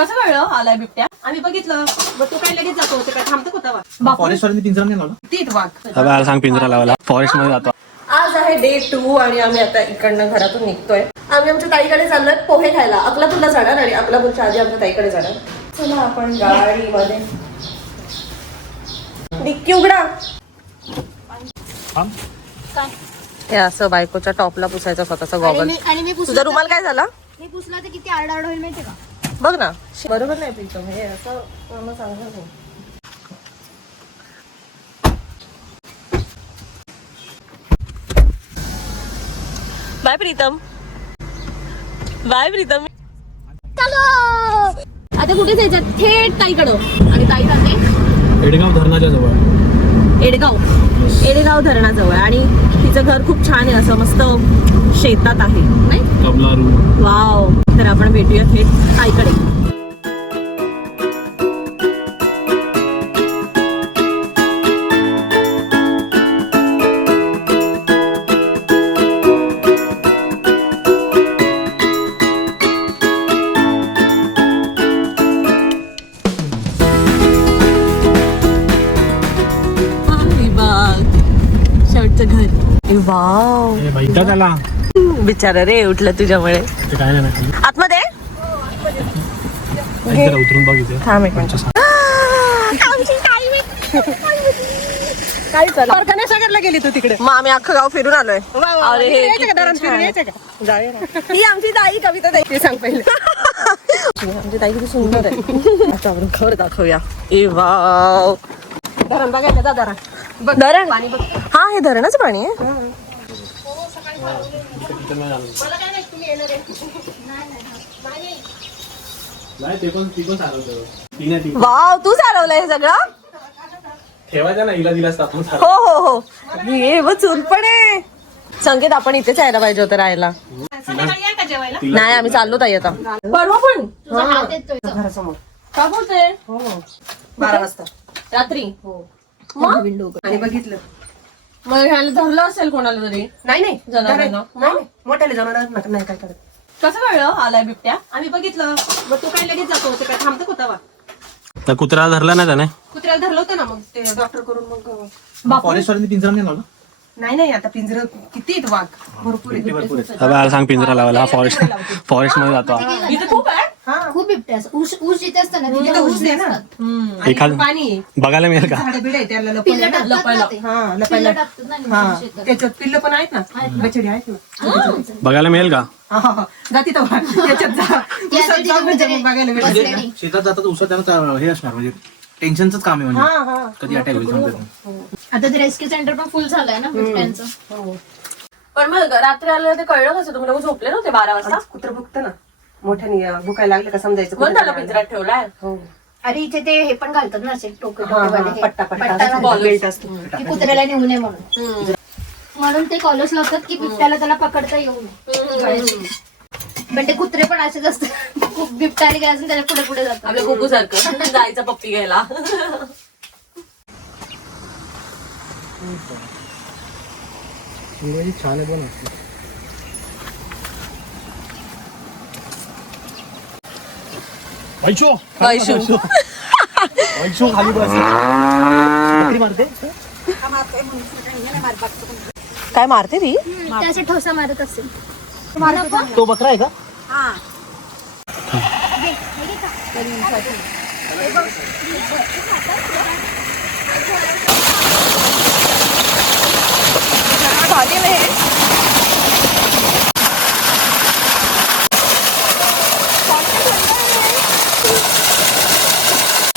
कसं कळलं आलाय बिबट्या? आम्ही बघितलं. मग तू काय लगेच जातो? ते काय थांबतो होता? फॉरेस्ट वाल्यांनी पिंजरा नाही लावला. तीच वाघ. आता सांग पिंजरा लावायला. फॉरेस्ट मध्ये जातो. आज आहे डे 2 आणि आम्ही आता इकडनं घरातून निघतोय. आम्ही आमच्या ताईकडे चाललोय पोहे खायला. अकलापूरला जाणार आणि अकलापूरच्या आधी आमच्या ताईकडे जाणार. चला आपण गाडीमध्ये. डिक्की उघडा. हे असं बायकोच्या टॉपला पुसायचं स्वतःचा गॉगल. आणि तुझा रुमाल काय झाला? मी पुसला तर किती आरडाओरड होईल माहितीये का? बघ ना बरोबर नाही प्रीतम हे असं मला सांगणार नाही. बाय प्रीतम. बाय प्रीतम. आता कुठे जायचं? थेट ताईकडं. आणि ताई जाते एडगाव धरणाच्या जवळ. एडेगाव धरणाजवळ आणि तिचं घर खूप छान आहे असं मस्त शेतात आहे नाही कबलारू. वाव. तर आपण भेटूया थेट ताईकडे. शेवटचं घर. वाव त्याला बिचारा रे उठलं तुझ्यामुळे. काय नाही आतमध्ये उतरून बघितलं. थांब एक मिनिट. गणेशनगरला गेली तू तिकडे. मग आम्ही अख्खं गाव फिरून आलोय. अरे हे ही आमची ताई कविता ताई. ते सांग पहिले. आमची ताई किती सुंदर आहे. आता आपण घर दाखवूया. ए वाव. धरण बघायचं जा धरण. धरण. हा हे धरणाचं पाणी आहे. वाव तू चालवलंय हे सगळं. ठेवायचं ना हिला दिलास आपण. हो हो हो हे व चूल पण आहे. संकेत आपण इथेच यायला पाहिजे होतं राहायला. नाही आम्ही चाललो ताई आता. परवा पण तुझा हात येतोय. घरासमोर का बोलते? 12 वाजता. रात्री. मग आणि बघितलं. मग ह्याला धरलं असेल कोणाला तरी. नाही जनावरांना. नाही मोठ्याला जनावर नाही काय करत. कसं कळलं आलाय बिबट्या? आम्ही बघितलं. मग तू काय लगेच जातो? ते काय थांबतो होता? त्या कुत्र्याला धरला नाही त्याने. कुत्र्याला धरलं होतं ना मग ते डॉक्टर करून मग फॉरेस्ट वाल्यांनी पिंजरा नाही लावला. नाही आता पिंजरं किती आहेत वाघ भरपूर आहेत. आता सांग पिंजरा लावायला. फॉरेस्ट मध्ये जातो. इथे खूप आहे. खूप बिबटे असतात. ऊस जिथे असतं ना तिथं तिथे ऊस दे ना. आणि एखाद पाणी आहे. बघायला मिळेल का? झाडं बिड आहे त्याला पिल्लं लपवलं ना. टाकतात ना ते. हा पिल्लं लपायला. टाकतात ना हा निघून शेतात. त्याच्यात पिल्लं पण आहेत ना. बछडी आहेत ना. बघायला मिळेल का? हा जाती तर त्याच्यात जा. ऊसात जाऊ म्हणजे मग बघायला भेटेल. बसलेली. शेतात जातात उसत त्यांना हे असणार म्हणजे टेन्शनच काम आहे म्हणजे हा कधी अटॅक होईल सांगता येत नाही. आता ते रेस्क्यू सेंटर पण फुल झालंय ना बिबट्यांचं. पण मग रात्री आलं ते कळलं कसं? तुम्ही लोक झोपले नव्हते 12 वाजता? कुत्र भुकतं ना मोठ्याने भुकायला लागलं का समजायचं. म्हणून त्याला पिंजऱ्यात ठेवलाय. हो. अरे इथे ते हे पण घालतात ना असे टोके हा, टोकेवाले पट्टा घालतात. बेल्ट असतो. की कुत्र्याला नेऊ नये म्हणून ते कॉलर्स लावतात की बिबट्याला त्याला पकडता येऊ नये. पण ते कुत्रे पण असेच असतात. खूप बिबट्या आले गेला त्याच्या पुढे पुढे जातात. आपल्या कुकू सारखं जायचं पप्पी घ्यायला. छान आहे पण. वैशू. खाली बस मारते. काय मारते ती? त्याचे ठोसा मारत असेल. तो बकरा आहे का?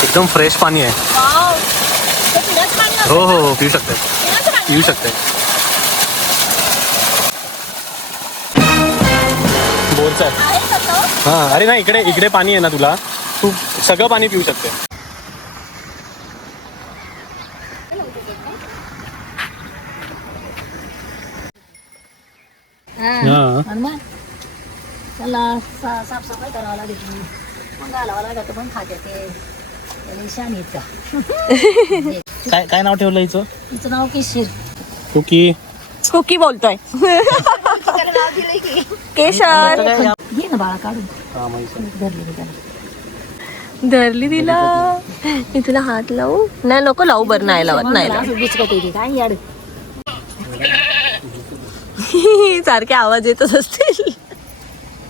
एकदम फ्रेश पाणी आहे. हो हो पिऊ शकते. बोरचा आहे. हा अरे नाही इकडे पाणी आहे ना तुला. तू सगळं पाणी पिऊ शकते. त्याला साफसफाई करावं लागेल. मग घालावं लागतं पण खाते ते शान येत का. काय नाव ठेवलं हिचं? तिचं नाव किशीर. कुकी बोलतोय. केशर. घे ना बाळा काढून. धरले त्याला. धरली तिला. मी तुला हात लावू? नाही नको लावू. बरं नाही लावत, नाही लावत. सारखे आवाज येतच असतील.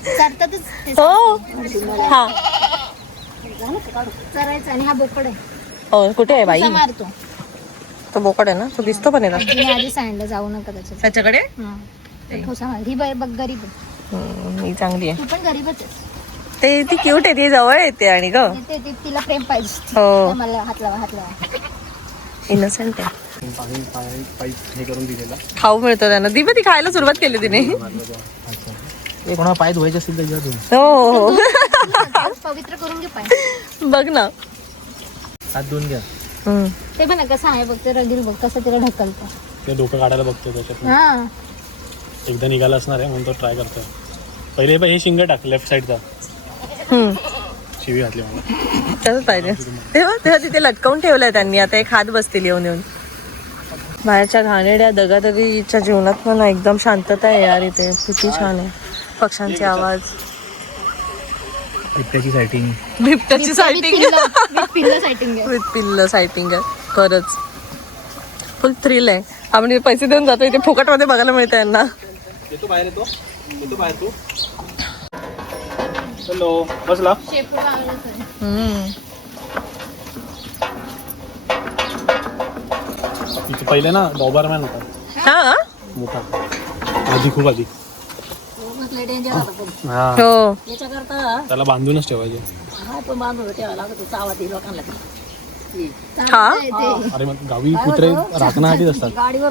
करतातच ते. हो हा. चरायचं आणि हा बोकड आहे. हो कुठे आहे बाई? कसा मारतो. तो बोकड आहे ना, तो दिसतो पण आहे तिने आधी सांगितलं जाऊ नका त्याच्यात. त्याच्याकडे. हा. तो ठोसा मार. ही बाई बघ गरीब आहे. ही चांगली आहे. तू पण गरीबच आहेस. ते ती क्यूट आहे, ती जवळ येते आणि ग तिला प्रेम पाहिजे. हो. मला हात लावा हात लावा. इनोसेंट आहे. पाणी पाईप हे करून दिलेला. खाऊ मिळतो त्यांना. ती पण ती खायला सुरुवात केली तिने. ते कोणाला पाय धुवायचे असतील त्याच्यातून हो पवित्र करून घे पाय. बघ ना. हात धुवून घ्या. ते पण कसं आहे बघ ते रगील बघ कसं तिला ढकलतं. ते डोकं काढायला बघतो त्याच्यात. हा एकदा निघाला असणार आहे म्हणून तो ट्राय करतोय. पहिले हे शिंग टाक लेफ्ट साईडचा. शिवी घातली मला. तसंच पाहिजे. तेव्हा तिथे लटकवून ठेवलंय त्यांनी. आता एक हात बसतील येऊन येऊन. बाहेरच्या घाणेरड्या दगादगीच्या जीवनात पण एकदम शांतता आहे यार इथे. किती छान आहे. पक्ष्यांचे आवाज. बिबट्याची सायटिंग. बिबट्याची सायटिंग. पिल्लं सायटिंग आहे. विथ पिल्ल सायटिंग आहे. खरंच फुल थ्रिल आहे. आपण पैसे देऊन जातो इथे फुकटमध्ये बघायला मिळतं यांना. येतो बाहेर येतो. येतो बाहेर तू. हॅलो बसला. शेपूट लावलंच आहे. तिथे पहिले ना डॉबरमॅन होता हा मोठा. आधी खूप आधी. हा हो. त्याला बांधूनच ठेवायचे. हा अरे मग गावी कुत्रे राखण्यासाठीच असतात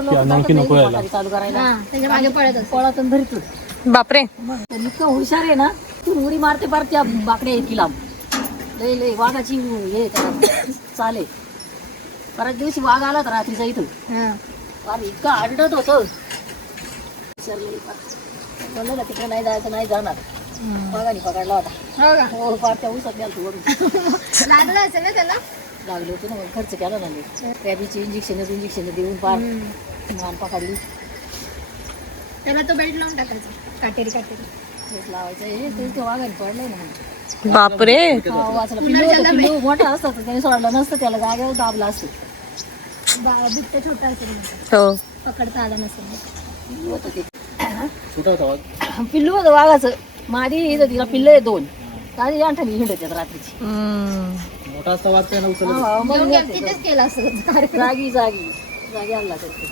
की अनोळखी नको यायला. हा, त्याच्या मागे पळत असतो. बापरे. इतकं हुशार आहे ना तू उडी मारते पार त्या बाकड्या इतकी लांब. लय लय वाघाची हे त्याला चाले. परत दिवशी वाघ आला तर रात्रीचा इथं हा. पार इतकं आडत होतं. म्हणलं ना तिकडे नाही जायचं नाही जाणार. वाघाने पकडला होता. हो का? हो पार त्या उसात गेला तू वरून. लागलं असेल ना त्याला. लागले होते ना मग खर्च केला ना मी. रॅबीची इंजेक्शन देऊन पार मान पकडली. त्याला तो बेल्ट लावून टाकायचा. काटेरी तेच लावायचं. हे ते वाघाने पडलंय ना म्हणून. बापरे. वाचला. पिल्लू मोठा असतं तर त्याने सोडलं नसतं. त्याला जागेवर दाबला असतं. बिबट्या छोटा असेल हो. पकडता आला नसेल. होतं ते छोटा होता वाघ. पिल्लू होतं वाघाचं. माझी इथं तिला पिल्लं आहे 2. काही आठवणी हिंडत रात्रीची. मोठा असता वाघ त्याला उचलला. घेऊन गेला, तिथेच केला असं जागी आणला तरी.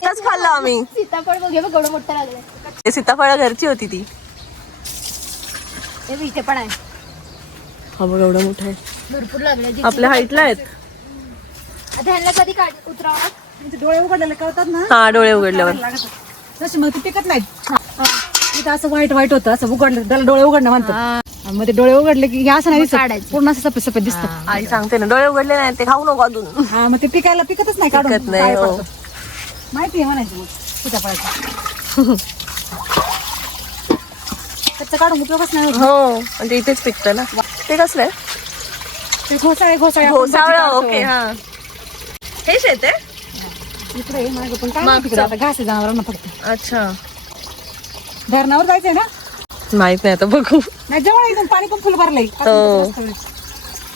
त्याच खाल्ला आम्ही. सीताफळ बघ हे बघ एवढं मोठं लागलं. सीताफळ घरची होती ती. हे बघ, इथे पण आहे. हा बघ एवढं मोठं आहे. भरपूर लागले. आपल्या हाईटला आहेत. आता ह्यांना कधी उतरावं. म्हणजे डोळे उघडलेले कळतात ना हा डोळे उघडल्यावर. तशी मग ती टिकत नाहीत. इथं असं वाईट वाईट होतं. असं उघडलं त्याला डोळे उघडणं म्हणतात. आणि मग ते डोळे उघडले की हे असं नाही दिसत. काढायचं. पूर्ण असं सफेद सफेद दिसतं. आई सांगते ना डोळे उघडले नाही ते खाऊ नको अजून. हा मग ते टिकायला पिकतच नाही. काढून पिकत नाही, काळे हो. पडतात. माहिती आहे म्हणायचं सीताफळाचं. कच्चं काढून उपयोगच नाही होत. हो म्हणजे इथेच पिकतं ना. ते कसलं आहे? ते घोसाळे घोसावळ. ओके हा. हे शेत आहे. इकडे आहे मागं पण काय माहिती तिकडे आता घास आहे जनावरांना फक्त. अच्छा. धरणावर जायचंय ना. माहित नाही आता बघू. नाही जवळ एकदम पाणी पण फुल भरलंय. हो.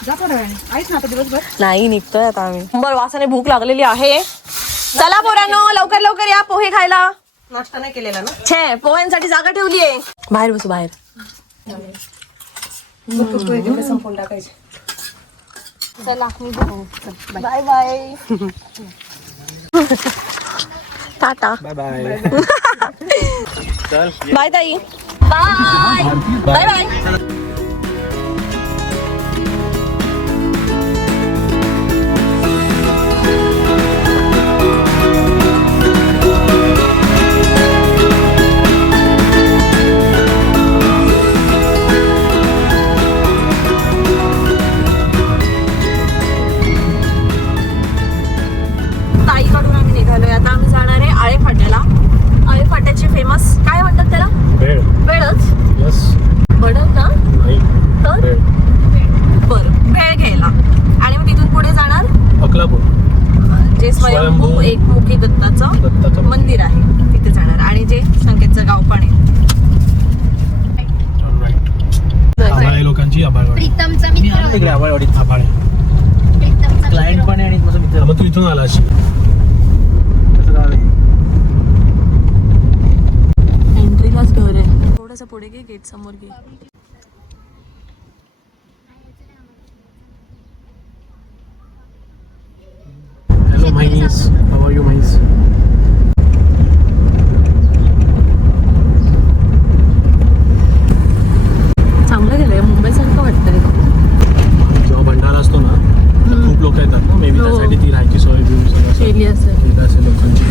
जातो ना आईच ना आता दिवसभर. नाही निघतोय आता आम्ही. बरं वासाने भूक लागलेली आहे. चला पोरांनो लवकर लवकर या पोहे खायला. नाश्ता नाही केलेला ना. छे पोह्यांसाठी जागा ठेवली आहे. बाहेर बसू बाहेर. संपून टाकायचे. चला मी बाय बाय. टाटा. Bye bye. चल बाय ताई. Bye bye bye. ताईकडून आम्ही निघालोय. आता आम्ही जाणार आहे आळे फाट्याला. आळे फाट्याची फेमस काय म्हणतात त्याला? भेळ. भेळच. यस. बनव ना. नाही तर भेळ. बरं भेळ घ्यायला आणि मग तिथून पुढे जाणार अकलापूर. जे स्वयंभू स्वयंभू एकमुखी दत्ताचं मंदिर आहे तिथे जाणार. आणि जे संकेतचं गाव पण आहे. आम्हाला काही लोकांची आभाळवाडी. प्रीतमचा मी मित्र आलो तिकडे आवाळवाडीत. आभाळे. प्रीतमचा क्लायंट मित्र. पण आहे आणि माझा मित्र मग तू इथून आला अशी. कसं गाव आहे. एंट्रीलाच घर आहे. थोडंसं पुढे घे, गेट समोर घे. हॅलो म्हैस, हाऊ आर यू म्हैस? चांगलं गेलंय, मुंबईसारखं वाटतं रे. जेव्हा भंडारा असतो ना खूप लोक येतात ना, मे बी हो. त्यासाठी ती राहायची सोय बिवून सगळं केली असेल. केलं असेल लोकांची.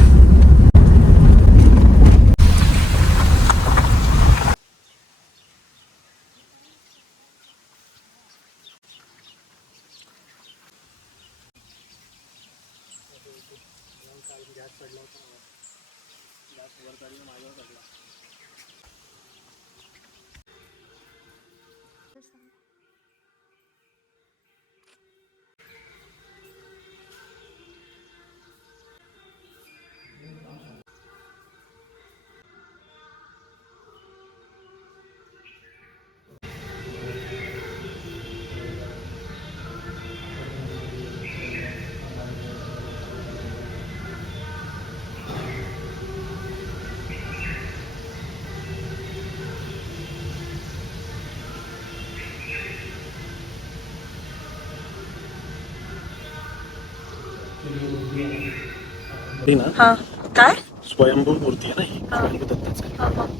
ती ना हा काय? स्वयंभू मूर्ती आहे ना ही, स्वयंभू दत्ताची.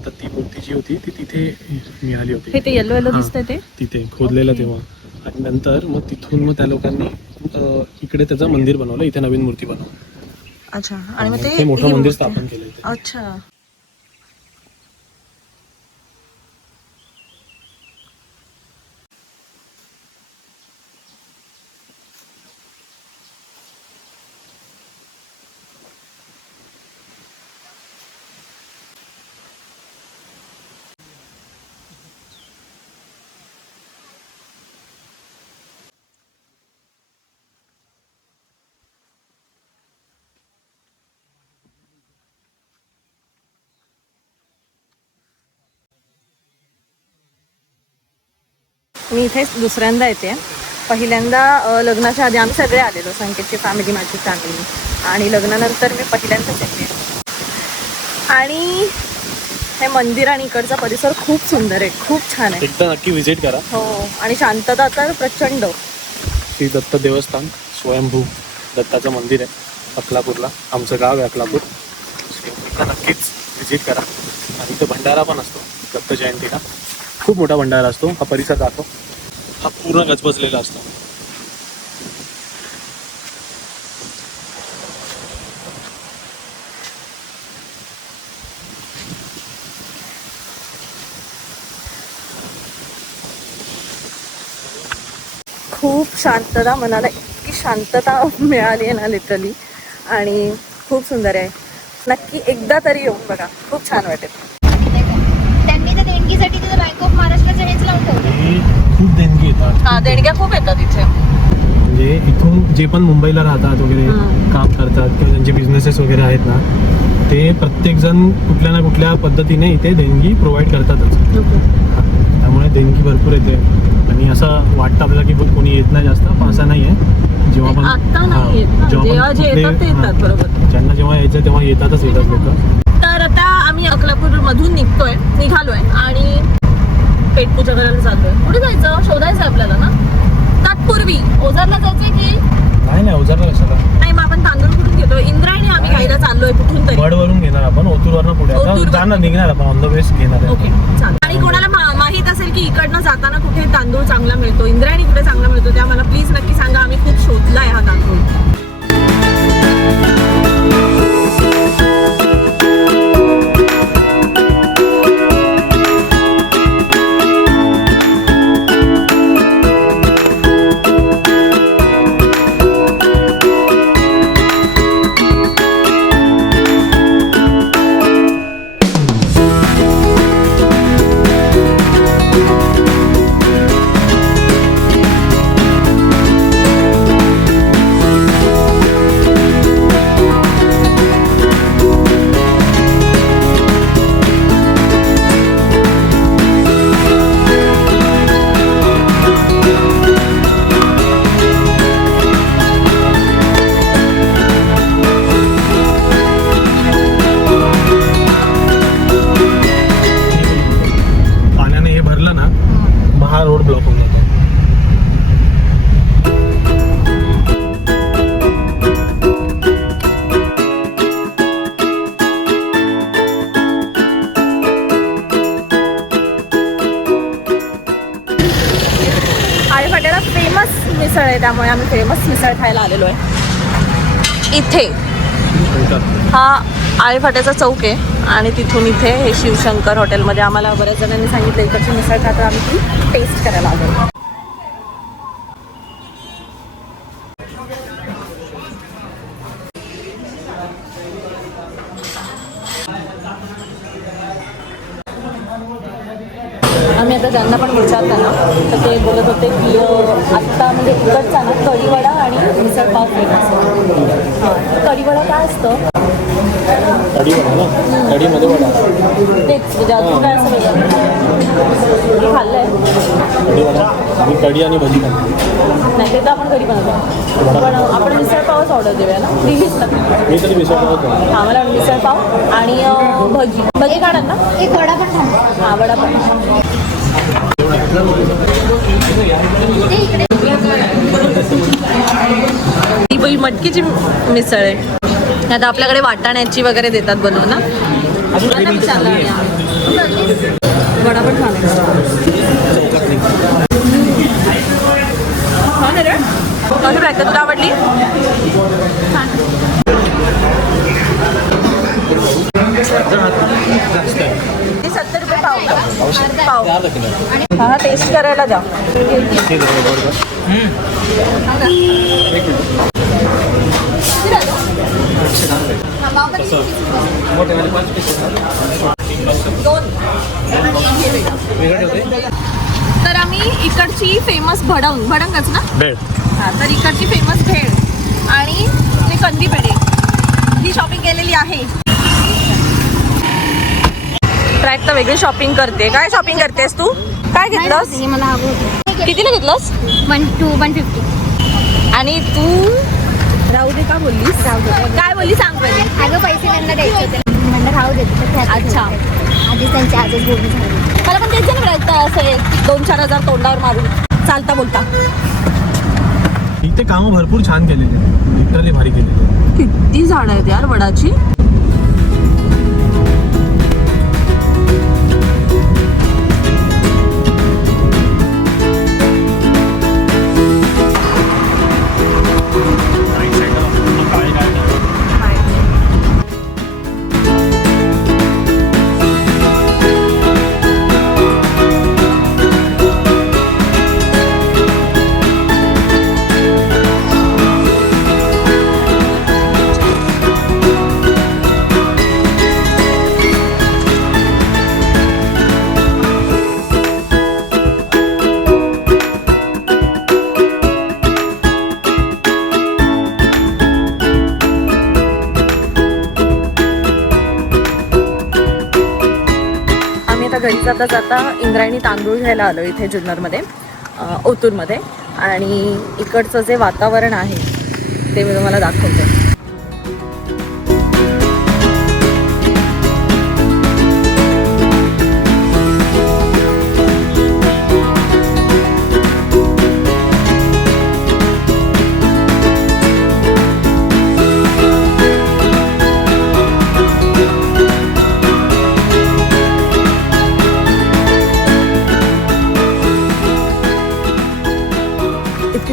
तर ती मूर्ती जी होती ती तिथे मिळाली होती. हे ते येलो येलो हा. दिसतंय ते. तिथे खोदलेलं तेव्हा. आणि नंतर मग तिथून मग त्या लोकांनी इकडे त्याचं मंदिर बनवलं, इथे नवीन मूर्ती बनवली. अच्छा. आणि मग ते ते मोठं ही मंदिर मूर्ती. स्थापन केलं इथे. अच्छा. मी इथे दुसऱ्यांदा येते. पहिल्यांदा लग्नाच्या आधी आम्ही सगळे आलेलो, संकेतची फॅमिली, माझी फॅमिली, आणि लग्नानंतर मी पहिल्यांदाच येते. आणि हे मंदिर आणि इकडचा परिसर खूप सुंदर आहे, खूप छान आहे. एकदा नक्की व्हिजिट करा. हो, आणि शांतता तर प्रचंड. श्री दत्त देवस्थान स्वयंभू दत्ताचं मंदिर आहे अकलापूरला. आमचं गाव आहे अकलापूर. एकदा नक्कीच व्हिजिट करा. आणि इथं भंडारा पण असतो दत्त जयंतीला. खूप मोठा भंडारा असतो. हा परिसर दाखव. हा पूर्ण गजबजलेला असतो. खूप शांतता, मनाला इतकी शांतता मिळाली आहे ना लिटरली. आणि खूप सुंदर आहे. नक्की एकदा तरी येऊन बघा, खूप छान वाटेल. त्यांनी त्या देणगीसाठी तिथं बँक ऑफ महाराष्ट्राचं हेच लावून ठेवलं. आणि खूप देणगी येतात. हा, देणग्या खूप येतात इथे. म्हणजे इथून जे पण मुंबईला राहतात वगैरे, काम करतात किंवा ज्यांचे बिझनेसेस वगैरे आहेत ना, ते प्रत्येकजण कुठल्या ना कुठल्या पद्धतीने इथे देणगी प्रोव्हाइड करतातच. त्यामुळे देणगी भरपूर येते. आणि असं वाटतं आपल्याला की कोणी येत नाही जास्त, पण असं नाही आहे. जेव्हा पण आता नाही येत ना. जेव्हा जे येतात ते येतात, बरोबर. ज्यांना जेव्हा यायचं तेव्हा येतात लोक. तर आता आम्ही अकलापूर मधून निघालोय आणि पेटपूजा करायला चाललोय. कुठे जायचं शोधायचं आपल्याला ना. तत्पूर्वी ओझरला जायचंय की नाही ओझरला कशाला. नाही, मग आपण तांदूळ कुठून घेतो? इंद्रायणी आम्ही घ्यायला चाललोय कुठून तरी. वरून घेणार आपण, ओतूरवरनं पुढे ओतूरवरून. जाणार, निघणार आपण ऑन द वेस्ट घेणार आहे. ओके, चालेल. आणि कोणाला माहित असेल की इकडनं जाताना कुठे तांदूळ चांगला मिळतो, इंद्रायणी कुठे चांगला मिळतो, त्या मला प्लीज नक्की सांगा. आम्ही खूप शोधलाय हा तांदूळ. फेमस मिसळ आहे, त्यामुळे आम्ही फेमस मिसळ खायला आलेलो आहे. इथे हा आळेफाट्याचा चौक आहे आणि तिथून इथे हे शिवशंकर हॉटेलमध्ये आम्हाला बऱ्याच जणांनी सांगितलं इकडची मिसळ खातर आम्ही ती टेस्ट करायला आलो. आम्ही आता ज्यांना पण विचारलं ना तर ते बोलत होते की आत्ता म्हणजे इकडचा ना कढीवडा आणि मिसळ पाव फेमस आहे. हां, कढीवडा काय असतं? कढीमध्ये वडा तेच म्हणजे अजून काय असं वेगळं खाल्लं आहे? आम्ही कढी आणि भजी खातो. नाही, ते तर आपण घरी बनवतो, पण आपण मिसळ पावच ऑर्डर देऊया ना. दिलीच ना मी तरी विसरतो. हां, मला मिसळ पाव आणि भजी काढा ना. एक वडा पण थांब. हां, वडा पण. ही बाई मटकीची मिसळ आहे. आता आपल्याकडे वाटाण्याची वगैरे देतात बनवून ना. वडा पण छान आहे. छान आहे रे. कसं राहतं, तुला आवडली? ती 70 रुपये पाव का? पाव. हा, टेस्ट करायला जा. तर आम्ही इकडची फेमस भडंगच ना भेळ. हा, तर इकडची फेमस भेळ आणि ते कंदी पेढे ही शॉपिंग केलेली आहे. ट्रॅक तर वेगळी शॉपिंग करते. काय शॉपिंग करतेस तू? काय घेतलंस? हे मला हवं होतं. कितीला घेतलंस? 150. आणि तू राहू दे का बोललीस? काय बोलली सांग पहिले. अगं पैसे त्यांना द्यायचे होते म्हणलं राहू देते. अच्छा. आधीच त्यांची आजच बोलणी झाली. मला पण तेच मिळतं असं 2-4 हजार तोंडावर मारून चालता बोलता. इथे कामं भरपूर छान केलेली, लिटरली भारी केलेली. किती झाडं आहेत यार वडाची. घरी जाता जाता इंद्रायणी तांदूळ घ्यायला आलो इथे जुन्नरमध्ये, ओतूरमध्ये. आणि इकडचं जे वातावरण आहे ते मी तुम्हाला दाखवते.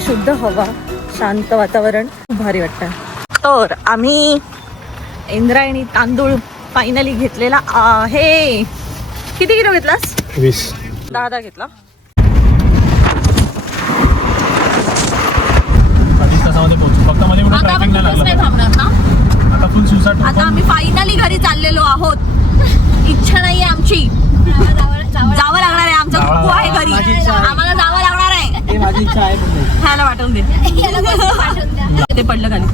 शुद्ध हवा, शांत वातावरण, खूप भारी वाटतं. तर आम्ही इंद्रायणी तांदूळ फायनली घेतलेला आहे. किती किलो घेतलास? 20. 10 घेतला. 5 तासामध्ये पोहोचू. फक्त मध्ये कुठे ट्रॅफिक नाही लागला. थांबणार ना आता फुल सुसाट. आता आम्ही फायनली घरी चाललेलो आहोत. इच्छा नाहीये आमची, जावं लागणार आहे. आमचा कुकू आहे घरी, आम्हाला जावं लागणार आहे. माझी इच्छा आहे. खायला वाटून दे. ते पडलं खाली.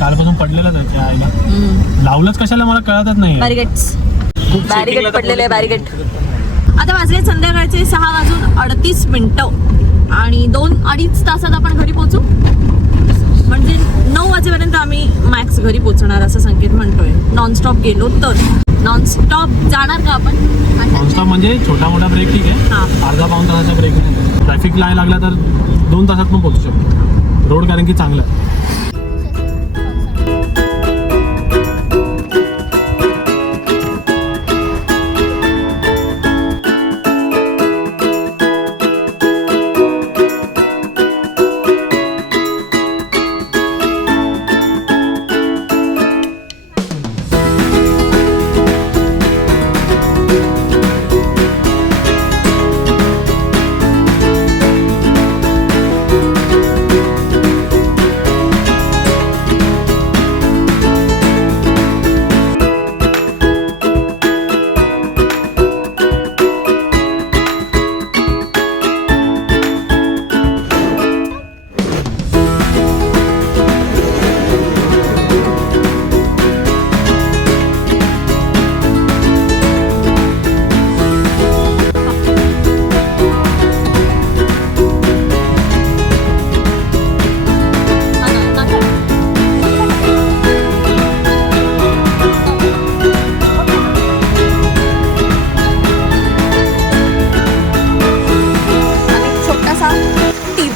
कालपासून पडलेलंच आहे त्या आईला. लावलंच कशाला मला कळतच नाही. बॅरिगेट पडलेले आहे. बॅरिगेट. आता वाजले संध्याकाळचे 6:38 आणि 2-2.5 तासात आपण घरी पोहोचू. म्हणजे 9 वाजेपर्यंत आम्ही मॅक्स घरी पोहोचणार असं संकेत म्हणतोय. नॉनस्टॉप गेलो तर. नॉनस्टॉप जाणार का आपण? नॉनस्टॉप म्हणजे छोटा मोठा ब्रेक ठीक आहे. अर्धा-पाऊण तासाचा ब्रेक नाही. ट्रॅफिक नाही लागला तर 2 तासात पण पोहोचू शकतो. रोड कारण की चांगला आहे.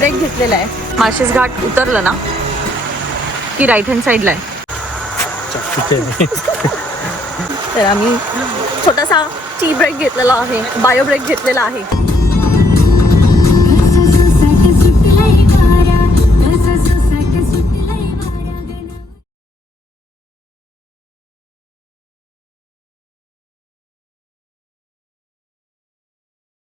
ब्रेक घेतलेला आहे. माळशेज घाट उतरलं ना की राईट हँड साईडला आहे. तर आम्ही छोटासा टी ब्रेक घेतलेला आहे, बायो ब्रेक घेतलेला आहे.